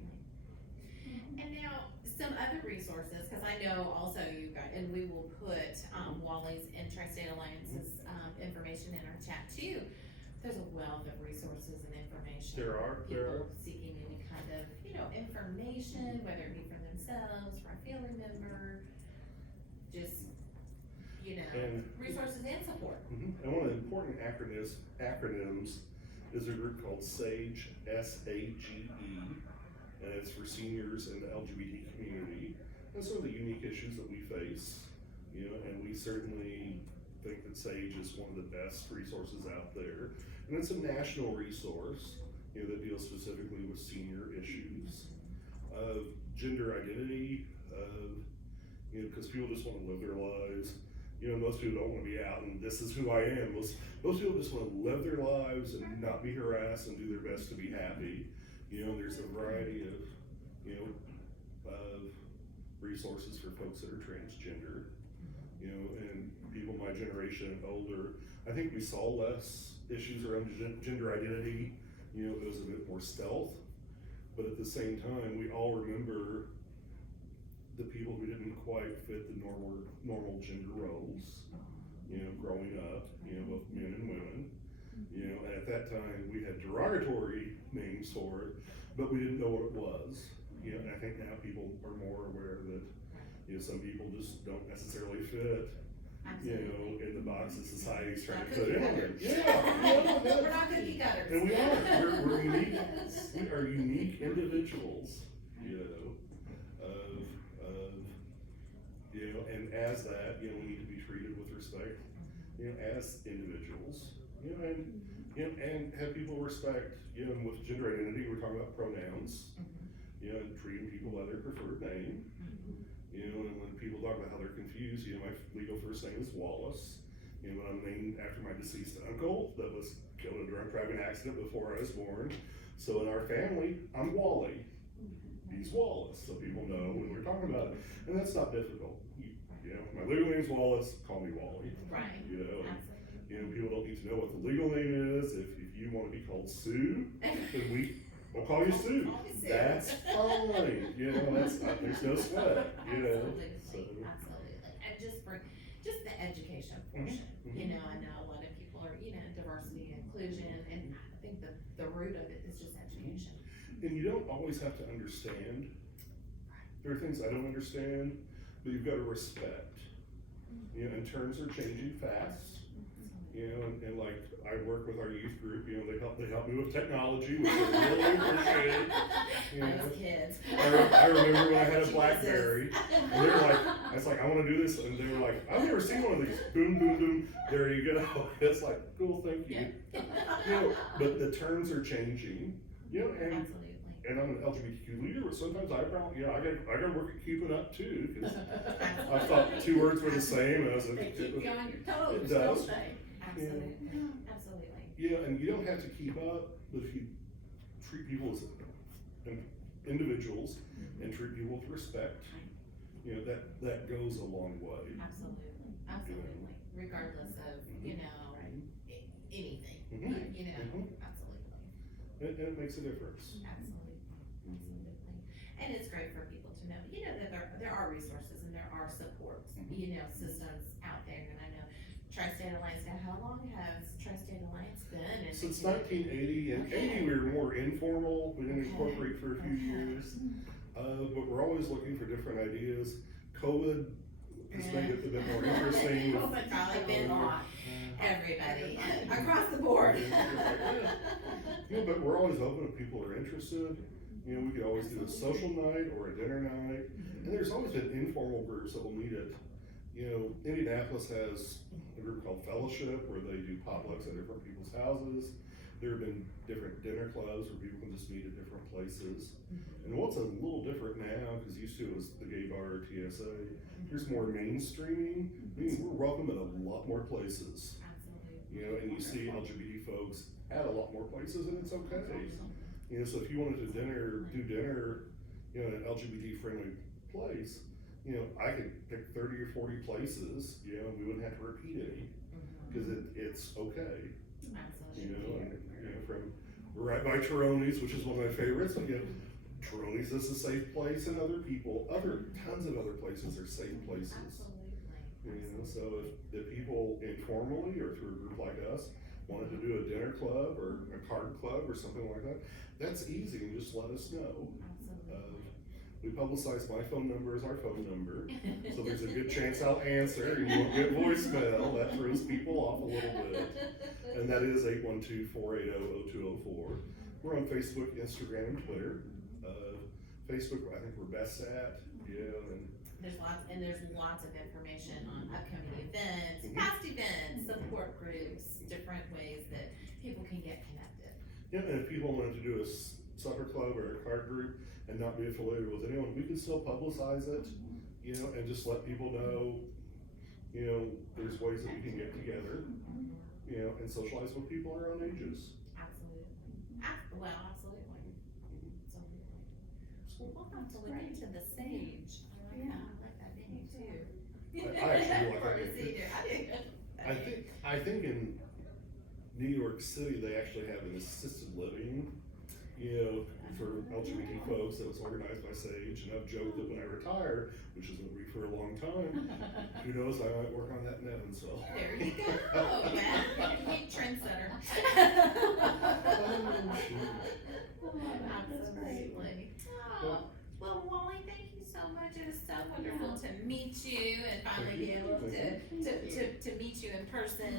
And now, some other resources, because I know also you guys, and we will put Wally's and Tri-State Alliance's information in our chat too. There's a wealth of resources and information. There are. People seeking any kind of, information, whether it be for themselves, for a family member, just, And- resources and support. And one of the important acronyms is a group called SAGE, S-A-G-E, and it's for seniors in the LGBT community. And some of the unique issues that we face, and we certainly think that SAGE is one of the best resources out there. And it's a national resource, that deals specifically with senior issues, gender identity, because people just want to live their lives. Most people don't want to be out and this is who I am. Most people just want to live their lives and not be harassed and do their best to be happy. There's a variety of resources for folks that are transgender, and people my generation and older. I think we saw less issues around gender identity. It was a bit more stealth, but at the same time, we all remember the people who didn't quite fit the normal gender roles, growing up, both men and women, and at that time, we had derogatory names for it, but we didn't know what it was, and I think now people are more aware that, some people just don't necessarily fit, in the box that society's trying to put in them. We're not cookie cutters. And we are, we're unique, we are unique individuals, and as that, we need to be treated with respect, as individuals, and have people respect, with gender identity, we're talking about pronouns, and treating people by their preferred name, and when people talk about how they're confused, my legal first name is Wallace, and I'm named after my deceased uncle that was killed in a drunk driving accident before I was born, so in our family, I'm Wally. He's Wallace, so people know when we're talking about it, and that's not difficult. My legal name's Wallace, call me Wally. Right. Absolutely. People don't need to know what the legal name is. If you want to be called Sue, then we'll call you Sue. That's fine. There's no sweat. Absolutely. So. Absolutely. And just the education portion. I know a lot of people are, diversity and inclusion, and I think the root of it is just education. And you don't always have to understand. There are things I don't understand, but you've got to respect. And terms are changing fast. And like I work with our youth group, they help me with technology, which I really appreciate. Those kids. I remember when I had a BlackBerry, and they were like, I was like, I want to do this, and they were like, I've never seen one of these. Boom, boom, boom. There you go. It's like, cool, thank you. But the terms are changing. And Absolutely. and I'm an LGBTQ leader, but sometimes I gotta work at keeping up too, because I thought 2 words were the same, and I was like, They keep you on your toes, It does. don't they? Absolutely. Absolutely. and you don't have to keep up, but if you treat people as individuals and treat people with respect, that goes a long way. Absolutely. Absolutely. Regardless of, anything, Mhm. absolutely. And it makes a difference. Absolutely. And it's great for people to know, that there are resources and there are supports, systems out there, and I know Tri-State Alliance. Now, how long has Tri-State Alliance been? Since 1980, and 80 we were more informal, we didn't incorporate for a few years. But we're always looking for different ideas. COVID has made it a bit more interesting. COVID's probably been everybody across the board. Yeah, but we're always open if people are interested. You know, we could always do a social night or a dinner night, and there's always been informal groups that will meet at, you know, Indianapolis has a group called Fellowship where they do potlucks at different people's houses. There have been different dinner clubs where people can just meet at different places. And what's a little different now, because used to it was the gay bar or TSA, there's more mainstreaming. I mean, we're welcome at a lot more places. Absolutely. You know, and you see LGBT folks at a lot more places, and it's okay. You know, so if you wanted to do dinner, you know, in an LGBT friendly place, you know, I could pick 30 or 40 places, you know, and we wouldn't have to repeat any, because it's okay. Absolutely. You know, and, you know, we're right by Tironi's, which is one of my favorites. Again, Tironi's is a safe place, and tons of other places are safe places. Absolutely. You know, so if people informally or through a group like us wanted to do a dinner club or a card club or something like that, that's easy, and just let us know. We publicize my phone number as our phone number, so there's a good chance I'll answer and you won't get voicemail. That throws people off a little bit. And that is 812-480-0204. We're on Facebook, Instagram, and Twitter. Facebook, I think we're best at, and There's lots of information on upcoming events, past events, support groups, different ways that people can get connected. yeah, and if people wanted to do a supper club or a card group and not be affiliated with anyone, we can still publicize it, you know, and just let people know, you know, there's ways that we can get together, you know, and socialize with people our own ages. Absolutely. Absolutely. We'll have to look into the Sage. I like that name too. I actually like For that the name. senior. I think in New York City, they actually have an assisted living, you know, for LGBT folks that was organized by Sage, and I've joked that when I retire, which is gonna be for a long time, who knows, I might work on that in Evansville. There you go. Yeah, big trendsetter. Absolutely. Oh, well, Wally, thank you so much. It was so wonderful to meet you and finally be able to meet you in person,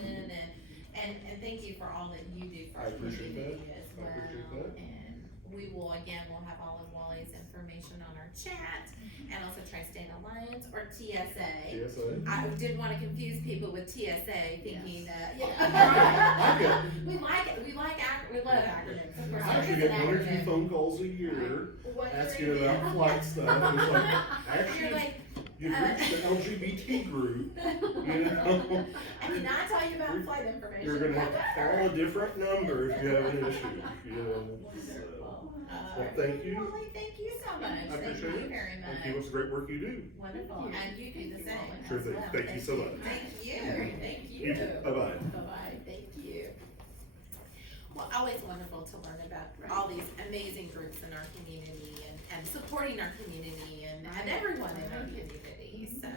and thank you for all that you do for I our appreciate community that. as I well. appreciate that. And we'll have all of Wally's information on our chat, and also Tri-State Alliance or TSA. TSA. I didn't want to confuse people with TSA, thinking that, I we love acronyms. Of course, I actually it's get an 1 or 2 acronym. phone calls a year Wondering- asking about flight stuff. It's like, You're actually, like, you've reached the LGBT group, you know? I did not tell you about flight information. You're gonna have to call a different number if you have an issue, you know? So, well, thank you. Wally, thank you so much. I appreciate Thank you it. very much. Thank you, it's great work you do. Wonderful, and you do the same. Sure as thing. well. Thank you so much. Thank you, thank you. You too. Bye-bye. Bye-bye, thank you. Well, always wonderful to learn about all these amazing groups in our community and supporting our community and everyone in our community. So,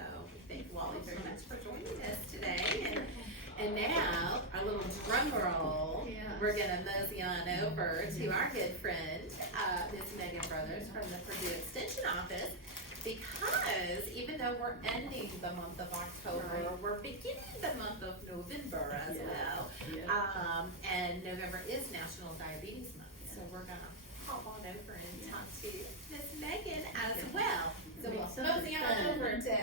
thank Wally very much for joining us today. And now, our little drum roll, we're gonna mosey on over to our good friend, Miss Megan Brothers from the Purdue Extension Office, because even though we're ending the month of October, we're beginning the month of November as well. And November is National Diabetes Month, so we're gonna hop on over and talk to Miss Megan as well. So we'll mosey on over to.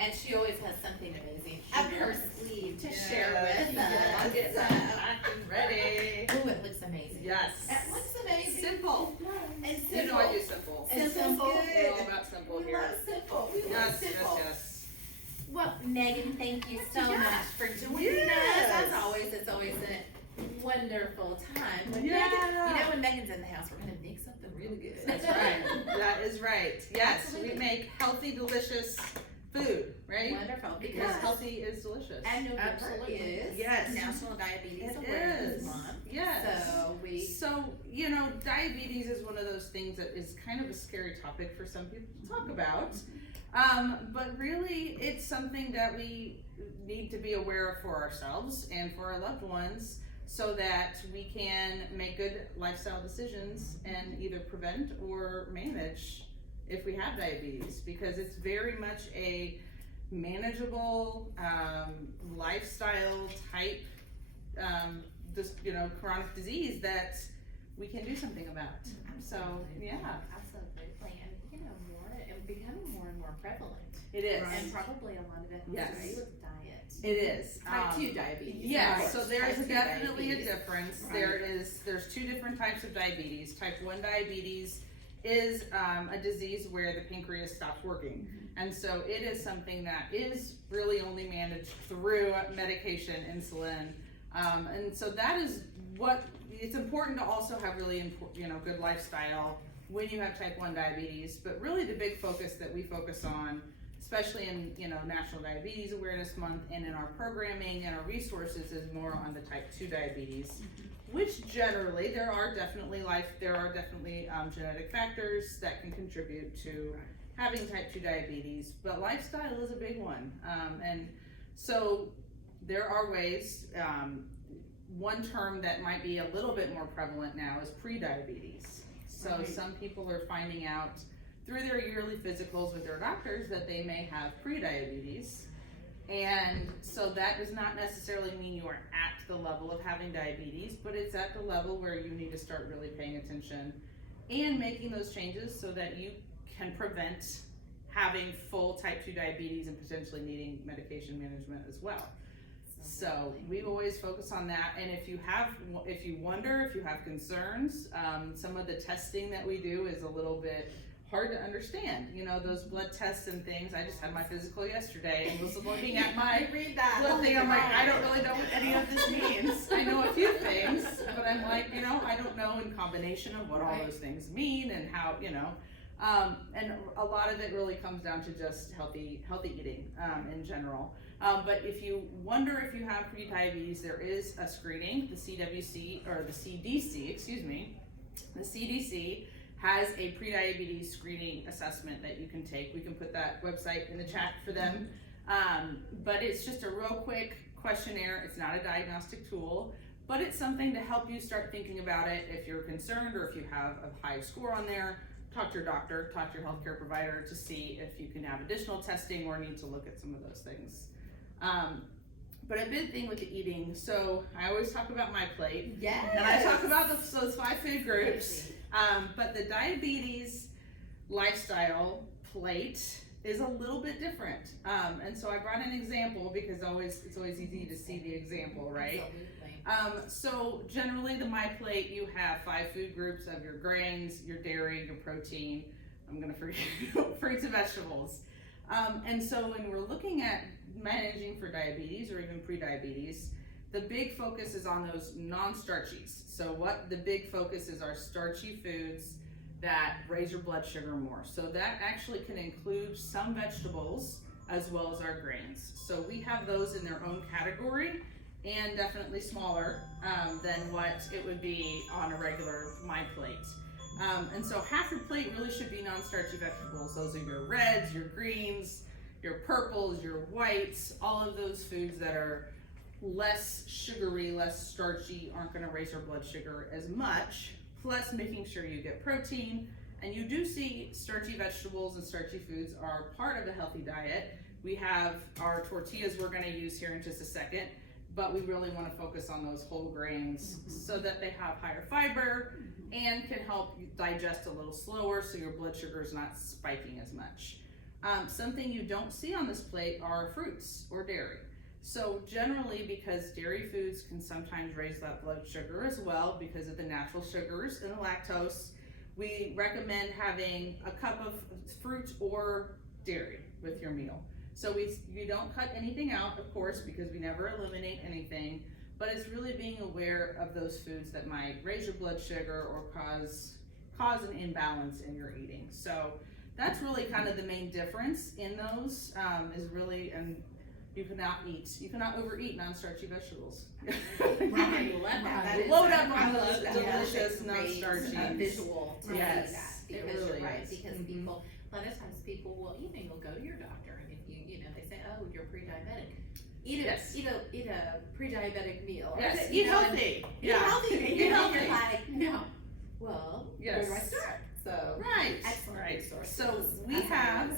And she always has something amazing up her sleeve to share with us. I'll get back and ready. Oh, it looks amazing. Yes. It looks amazing. Simple. And You know I do simple. And simple. We're all about simple We here. love simple. We love Yes, simple. yes. Well, Megan, thank you so much for joining us. Yes. As always, it's always a wonderful time. When Yeah. Megan, when Megan's in the house, we're gonna make something really good. That's right. That is right. Yes, Absolutely. we make healthy, delicious food, right? Wonderful, Because because healthy is delicious. and November Absolutely. is Yes. National Diabetes It Awareness is. Month. Yes. So So, you know, diabetes is one of those things that is kind of a scary topic for some people to talk about. But really, it's something that we need to be aware of for ourselves and for our loved ones so that we can make good lifestyle decisions and either prevent or manage if we have diabetes, because it's very much a manageable lifestyle type chronic disease that we can do something about. So yeah, Absolutely, and becoming more and more prevalent. it is. And probably a lot of it has to do with diet. It is. Type 2 diabetes. Yeah, of so course. there's Type 2 definitely diabetes. a difference. Right. There's two different types of diabetes. Type 1 diabetes is a disease where the pancreas stops working. And so it is something that is really only managed through medication, insulin. And so that is what, it's important to also have really good lifestyle when you have type 1 diabetes. But really the big focus that we focus on, especially in National Diabetes Awareness Month and in our programming and our resources, is more on the type 2 diabetes, which generally there are definitely genetic factors that can contribute to having type 2 diabetes, but lifestyle is a big one. And so there are ways. One term that might be a little bit more prevalent now is pre-diabetes. So Right. some people are finding out through their yearly physicals with their doctors that they may have pre-diabetes. And so that does not necessarily mean you are at the level of having diabetes, but it's at the level where you need to start really paying attention and making those changes so that you can prevent having full type 2 diabetes and potentially needing medication management as well. So we always focus on that. And if you wonder, if you have concerns, some of the testing that we do is a little bit hard to understand. Those blood tests and things. I just had my physical yesterday and was looking at my read that. blood thing. I'm like, I don't really know what any of this means. I know a few things, but I'm like, I don't know in combination of what all those things mean and how, and a lot of it really comes down to just healthy eating in general. But if you wonder if you have pre-diabetes, there is a screening. The CDC, the CDC has a pre-diabetes screening assessment that you can take. We can put that website in the chat for them. But it's just a real quick questionnaire. It's not a diagnostic tool, but it's something to help you start thinking about it. If you're concerned or if you have a high score on there, talk to your doctor, talk to your healthcare provider to see if you can have additional testing or need to look at some of those things. But a big thing with the eating, so I always talk about my plate. Yes. And I talk about those 5 food groups. But the diabetes lifestyle plate is a little bit different. And so I brought an example because it's always easy to see the example, right? Absolutely. So generally the My Plate, you have 5 food groups of your grains, your dairy, your protein. I'm gonna forget fruits and vegetables. And so when we're looking at managing for diabetes or even pre-diabetes, the big focus is on those non-starchies. So what the big focus is are starchy foods that raise your blood sugar more. So that actually can include some vegetables as well as our grains. So we have those in their own category and definitely smaller than what it would be on a regular My Plate. And so half your plate really should be non-starchy vegetables. Those are your reds, your greens, your purples, your whites, all of those foods that are less sugary, less starchy, aren't gonna raise your blood sugar as much, plus making sure you get protein. And you do see starchy vegetables and starchy foods are part of a healthy diet. We have our tortillas we're gonna use here in just a second, but we really wanna focus on those whole grains so that they have higher fiber and can help you digest a little slower so your blood sugar is not spiking as much. Something you don't see on this plate are fruits or dairy. So generally, because dairy foods can sometimes raise that blood sugar as well because of the natural sugars and the lactose, we recommend having a cup of fruit or dairy with your meal. So you don't cut anything out, of course, because we never eliminate anything, but it's really being aware of those foods that might raise your blood sugar or cause an imbalance in your eating. So that's really kind of the main difference in those, is really, and you cannot overeat non-starchy vegetables. Right. Love that. That is Load that. up I on love those that. delicious That's a great, non-starchy. visual to Yes, see that it because really you're right. is. Because Mhm. people, a lot of times people will, you'll go to your doctor and if they say, oh, you're pre-diabetic. Eat a pre-diabetic meal. Or, Yes, you eat know, healthy. Eat Yeah. healthy. Eat And healthy. you're like, no. Well, where do I Yes. start? So, Right. excellent Right. resources. So we That's have,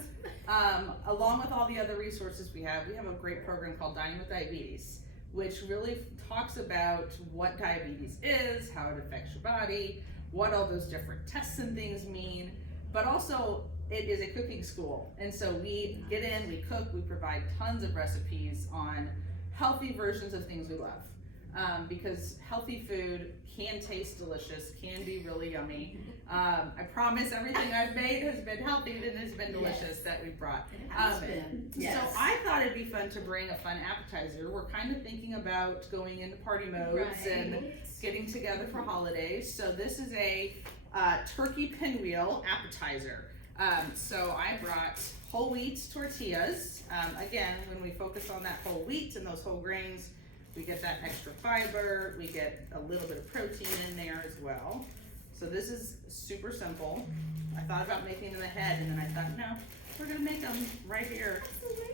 nice. along with all the other resources we have a great program called Dining with Diabetes, which really talks about what diabetes is, how it affects your body, what all those different tests and things mean, but also it is a cooking school. And so we get in, we cook, we provide tons of recipes on healthy versions of things we love. Because healthy food can taste delicious, can be really yummy. I promise everything I've made has been healthy and has been delicious that we brought. It has been. So I thought it'd be fun to bring a fun appetizer. We're kind of thinking about going into party modes and getting together for holidays. So this is a turkey pinwheel appetizer. So I brought whole wheat tortillas. Again, when we focus on that whole wheat and those whole grains, we get that extra fiber, we get a little bit of protein in there as well. So this is super simple. I thought about making them ahead and then I thought, no, we're gonna make them right here,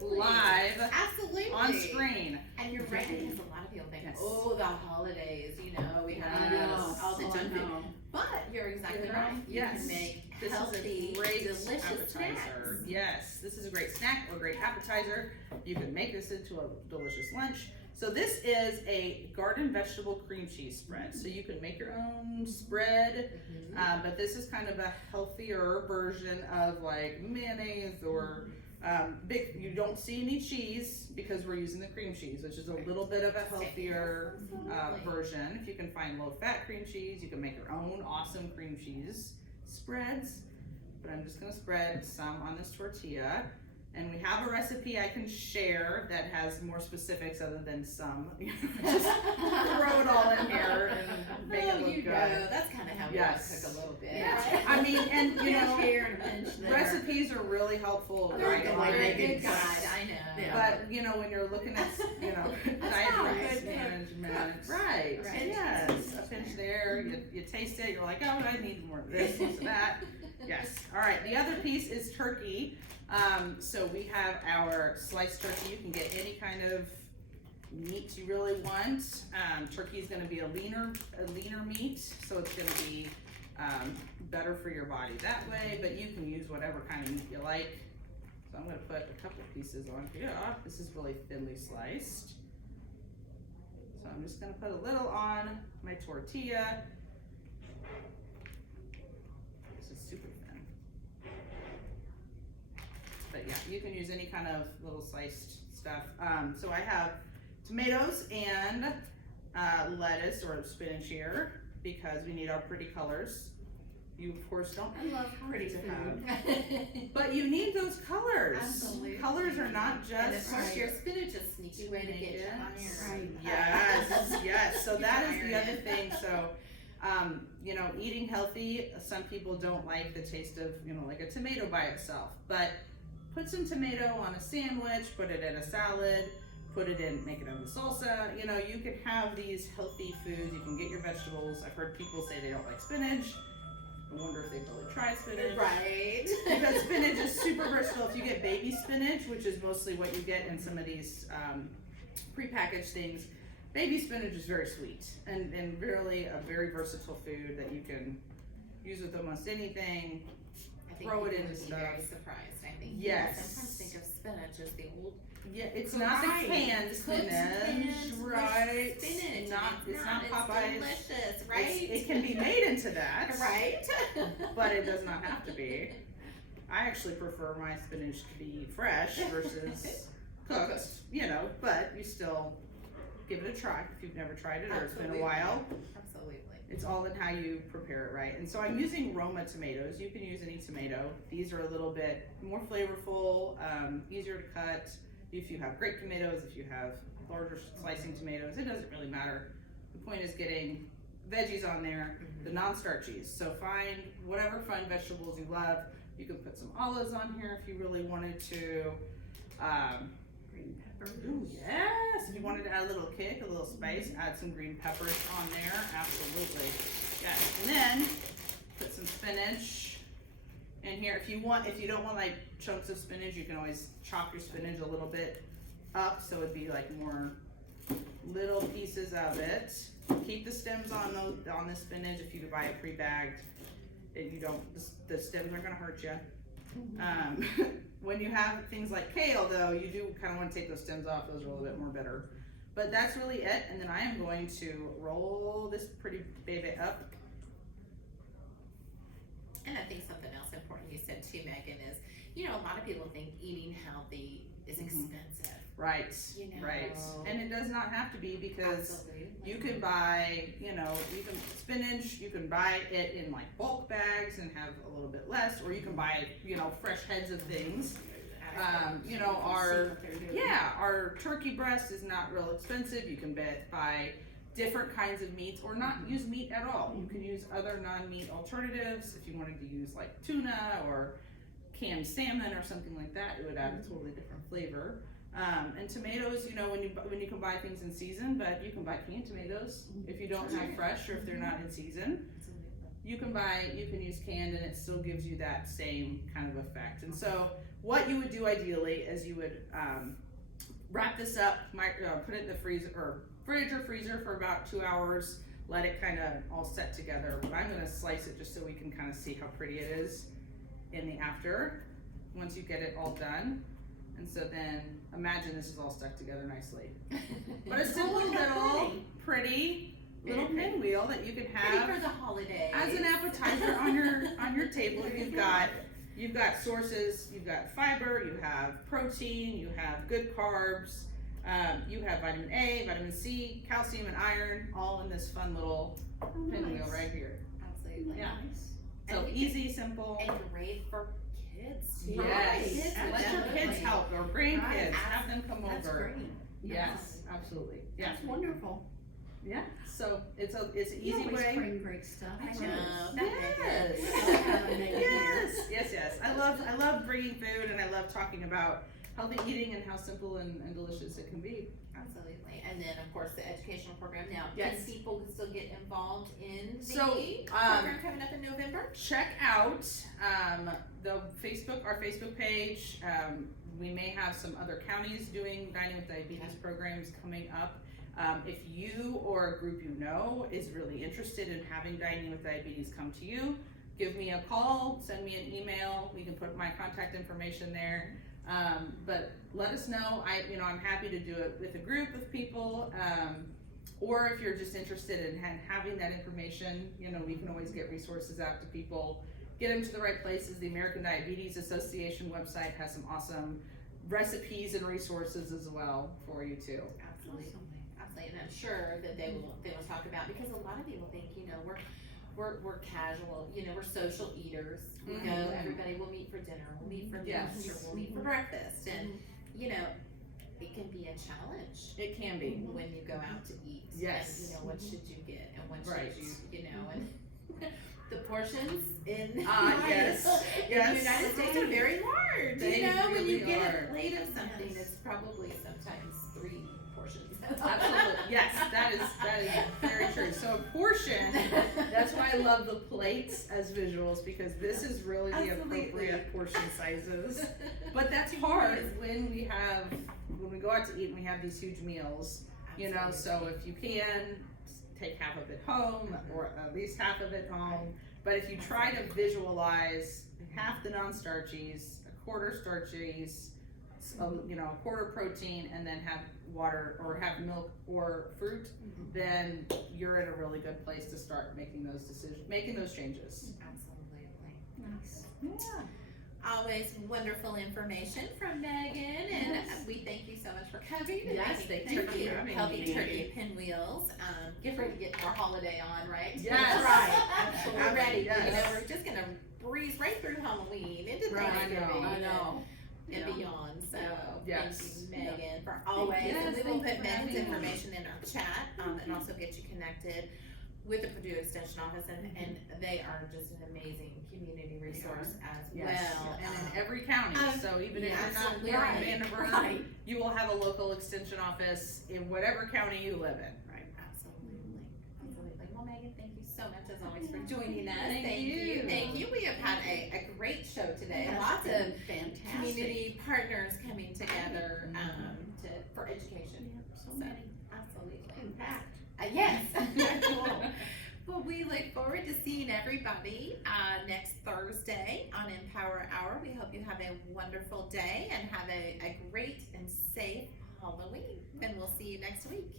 live, Absolutely. on screen. And you're right, because a lot of people think, Yes. oh, the holidays, we have Yes. all the Oh, I junk food. know. But you're exactly You're right. right. You Yes. can make This healthy, is a great delicious appetizer. snacks. Yes, this is a great snack or great appetizer. You can make this into a delicious lunch. So this is a garden vegetable cream cheese spread. So you can make your own spread, but this is kind of a healthier version of like mayonnaise or you don't see any cheese because we're using the cream cheese, which is a little bit of a healthier version. If you can find low-fat cream cheese, you can make your own awesome cream cheese spreads. But I'm just gonna spread some on this tortilla. And we have a recipe I can share that has more specifics other than some. Just throw it all in here and make it look good. That's kind of how we want to Yes. cook a little bit. Yeah. I mean, and Here and a pinch there. recipes are really helpful. They're right? good. On They're a making good guide. I know. Yeah. But when you're looking at diabetes right. management, right? Right. Yes, a pinch there. You taste it. You're like, oh, I need more of this, more of that. Yes. All right. The other piece is turkey. So we have our sliced turkey. You can get any kind of meat you really want. Turkey is going to be a leaner meat, so it's going to be better for your body that way. But you can use whatever kind of meat you like. So I'm going to put a couple pieces on here. This is really thinly sliced. So I'm just going to put a little on my tortilla. This is super thin. But yeah, you can use any kind of little sliced stuff. So I have tomatoes and lettuce or spinach here because we need our pretty colors. You of course don't I love pretty to food. have, but you need those colors. Absolutely. Colors are not And of just course, your spinach is a sneaky way to get your Yes. iron. Yes, yes. So You that can is the iron other it. thing. So, eating healthy, some people don't like the taste of, like a tomato by itself. But put some tomato on a sandwich, put it in a salad, make it in a salsa. You can have these healthy foods. You can get your vegetables. I've heard people say they don't like spinach. I wonder if they've really tried spinach. Right. Because spinach is super versatile. If you get baby spinach, which is mostly what you get in some of these prepackaged things, baby spinach is very sweet and really a very versatile food that you can use with almost anything. I think Throw it people in would be stuff. very surprised. I think Yes. people sometimes think of spinach as the old Yeah, it's not the Right. canned cooked spinach, right? spinach. Not, and it's not it's Popeyes. delicious, right? It can be made into that, right. but it does not have to be. I actually prefer my spinach to be fresh versus cooked, but you still give it a try if you've never tried it or it's been a Absolutely. while. Absolutely. It's all in how you prepare it, right? And so I'm using Roma tomatoes. You can use any tomato. These are a little bit more flavorful, easier to cut. If you have grape tomatoes, if you have larger slicing tomatoes, it doesn't really matter. The point is getting veggies on there, the non-starchies. So find whatever fun vegetables you love. You can put some olives on here if you really wanted to. Green peppers. Ooh, yes. If you wanted to add a little kick, a little spice, add some green peppers on there. Absolutely. Yes. And then put some spinach And here, if you don't want like chunks of spinach, you can always chop your spinach a little bit up, so it'd be like more little pieces of it. Keep the stems on the spinach. If you buy it pre-bagged, the stems aren't gonna hurt you. When you have things like kale, though, you do kind of want to take those stems off. Those are a little bit more bitter. But that's really it. And then I am going to roll this pretty baby up. And I think something else important you said too, Megan, is, a lot of people think eating healthy is expensive. Right, You know. right. And it does not have to be, because Absolutely. you can buy, even spinach, you can buy it in like bulk bags and have a little bit less, or you can buy, fresh heads of things. Our turkey breast is not real expensive. You can buy different kinds of meats, or not use meat at all. You can use other non-meat alternatives. If you wanted to use like tuna or canned salmon or something like that, it would add a totally different flavor. And tomatoes, when you can buy things in season, but you can buy canned tomatoes if you don't have fresh, or if they're not in season. You can use canned, and it still gives you that same kind of effect. And so what you would do ideally is you would wrap this up, put it in the fridge or freezer for about 2 hours, let it kind of all set together. But I'm gonna slice it just so we can kind of see how pretty it is in the after, once you get it all done. And so then imagine this is all stuck together nicely. But a simple little pretty little pinwheel that you can have Ready for the holidays. as an appetizer on your table. You've got sources, you've got fiber, you have protein, you have good carbs, you have vitamin A, vitamin C, calcium, and iron, all in this fun little pinwheel right here. Absolutely. Yeah. Nice. So And easy, simple. And great for kids too. Yes. Kids Let your definitely. kids help, or grandkids, Right. have them come That's over. great. Yes, absolutely. Yeah. That's wonderful. Yeah. So it's an You easy always way. bring great stuff. I too. know. Yes. I love bringing food, and I love talking about healthy eating and how simple and delicious it can be. Absolutely. And then, of course, the educational program. Now, Yes. can people still get involved in the So, program coming up in November? Check out our Facebook page. We may have some other counties doing Dining with Diabetes programs coming up. If you or a group you know is really interested in having Dining with Diabetes come to you, give me a call, send me an email. We can put my contact information there. But let us know. I'm happy to do it with a group of people. Or if you're just interested in having that information, we can always get resources out to people, get them to the right places. The American Diabetes Association website has some awesome recipes and resources as well for you too. Absolutely. Absolutely. And I'm sure that they will talk about, because a lot of people think, we're casual, we're social eaters. We go, everybody will meet for dinner, we'll meet for lunch, Yes. or we'll meet for breakfast. And, it can be a challenge It can be. when you go out to eat. Yes. And, what should you get, and what Right. should you, and the portions in, Yes. in the United States are very large. They When you really get are. a plate of something, Yes. it's probably sometimes 3 portions. Absolutely. Yes, that is very true. So a portion, that's why I love the plates as visuals, because this is really the Absolutely. appropriate portion sizes. But that's hard when we go out to eat and we have these huge meals, so if you can, take half of it home, or at least half of it home. But if you try to visualize half the non-starchies, a quarter starchies, a quarter protein, and then have water or have milk or fruit, then you're in a really good place to start making those changes. Absolutely. Nice. Yeah. Always wonderful information from Megan, and we thank you so much for coming. and Yes, making thank you for turkey- having healthy me. turkey pinwheels. Get ready to get your holiday on, right? Yes. That's right. I'm ready. Yes. We're just gonna breeze right through Halloween into Right. Thanksgiving. I know. And Yeah. beyond. So Yes. thank you, Megan, for always. Yes, and we will thank you put for Megan's having me. information in our chat, and also get you connected with the Purdue Extension Office, and they are just an amazing community resource as Yes. well. And in every county, so even if you're not absolutely here in right. Vanderbilt, Right. you will have a local extension office in whatever county you live in. Right, absolutely. Well, Megan, thank you so so much as always for joining us. Thank you. Thank you. We have had a great show today. It has Lots been of fantastic. community partners coming together for education. Yep, so So, many. absolutely. Impact. Yes. Cool. Well, we look forward to seeing everybody next Thursday on Empower Hour. We hope you have a wonderful day and have a great and safe Halloween. And we'll see you next week.